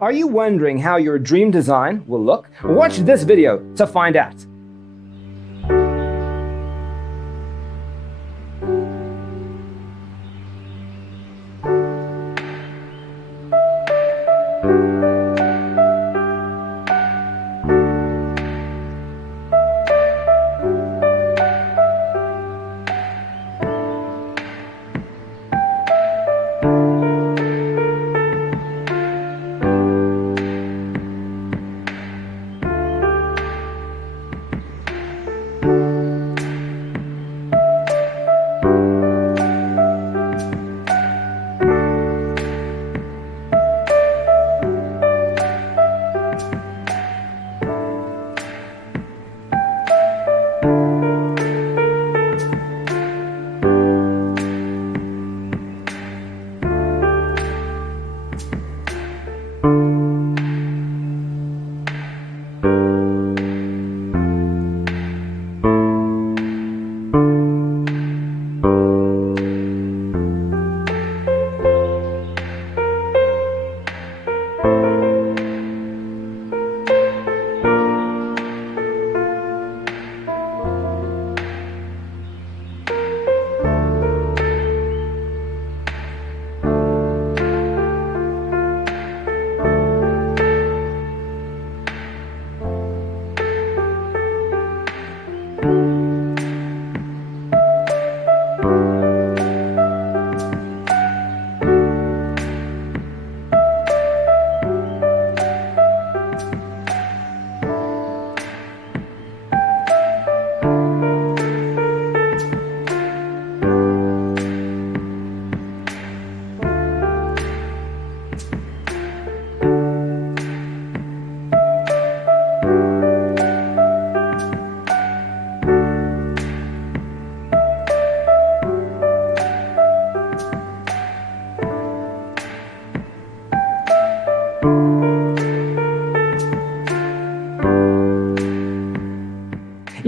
Are you wondering how your dream design will look? Watch this video to find out.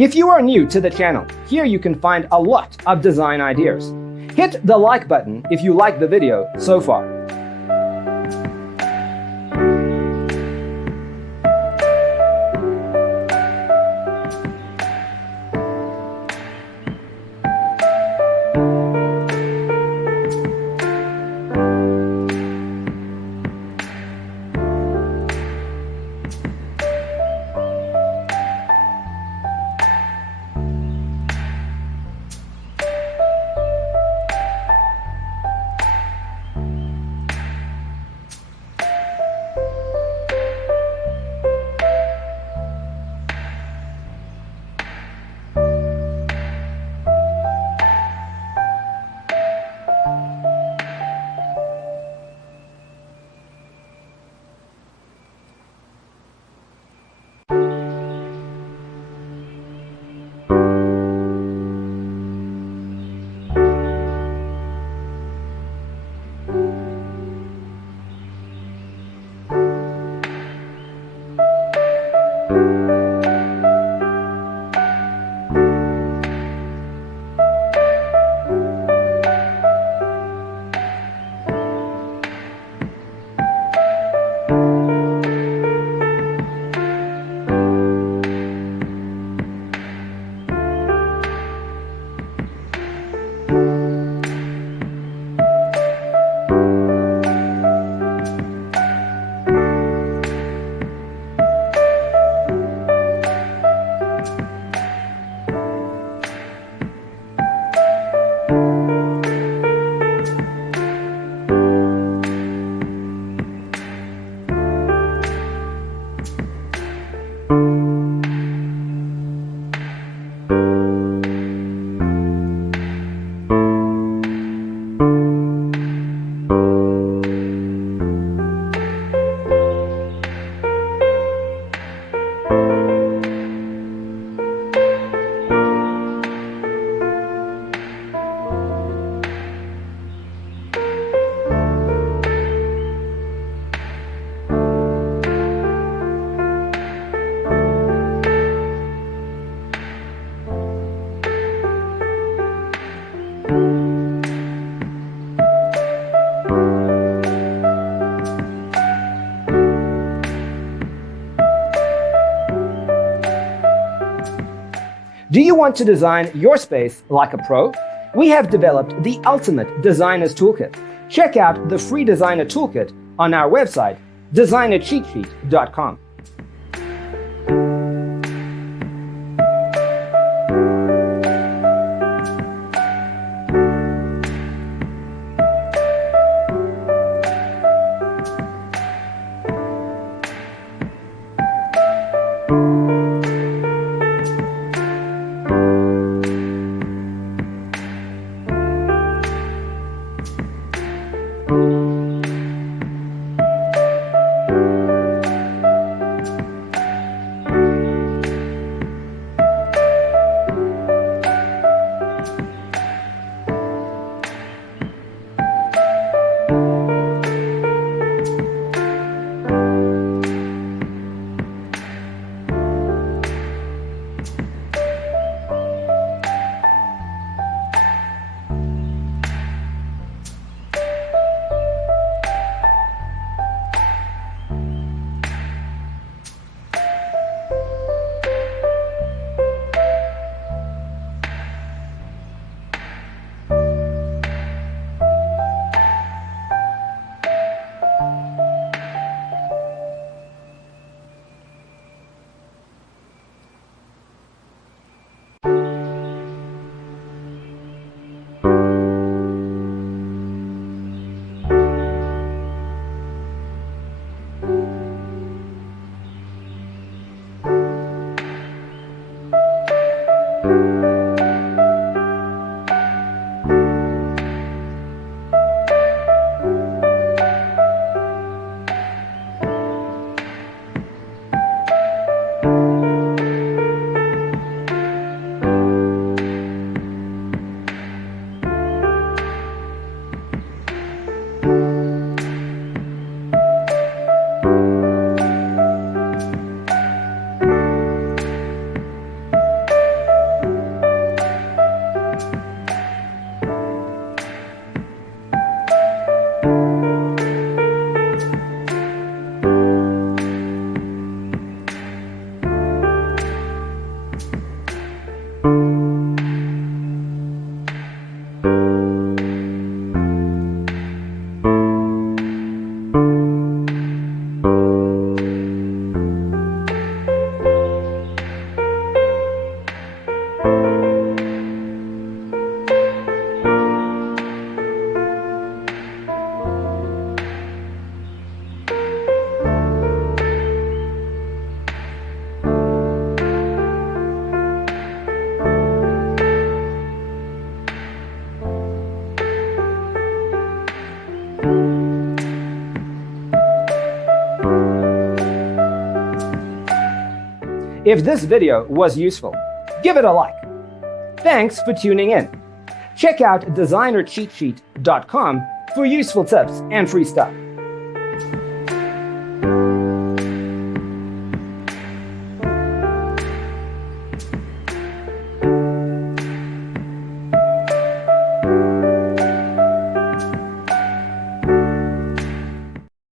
If you are new to the channel, here you can find a lot of design ideas. Hit the like button if you like the video so far. Do you want to design your space like a pro? We have developed the ultimate designer's toolkit. Check out the free designer toolkit on our website, designercheatsheet.com. If this video was useful, give it a like. Thanks for tuning in. Check out designercheatsheet.com for useful tips and free stuff.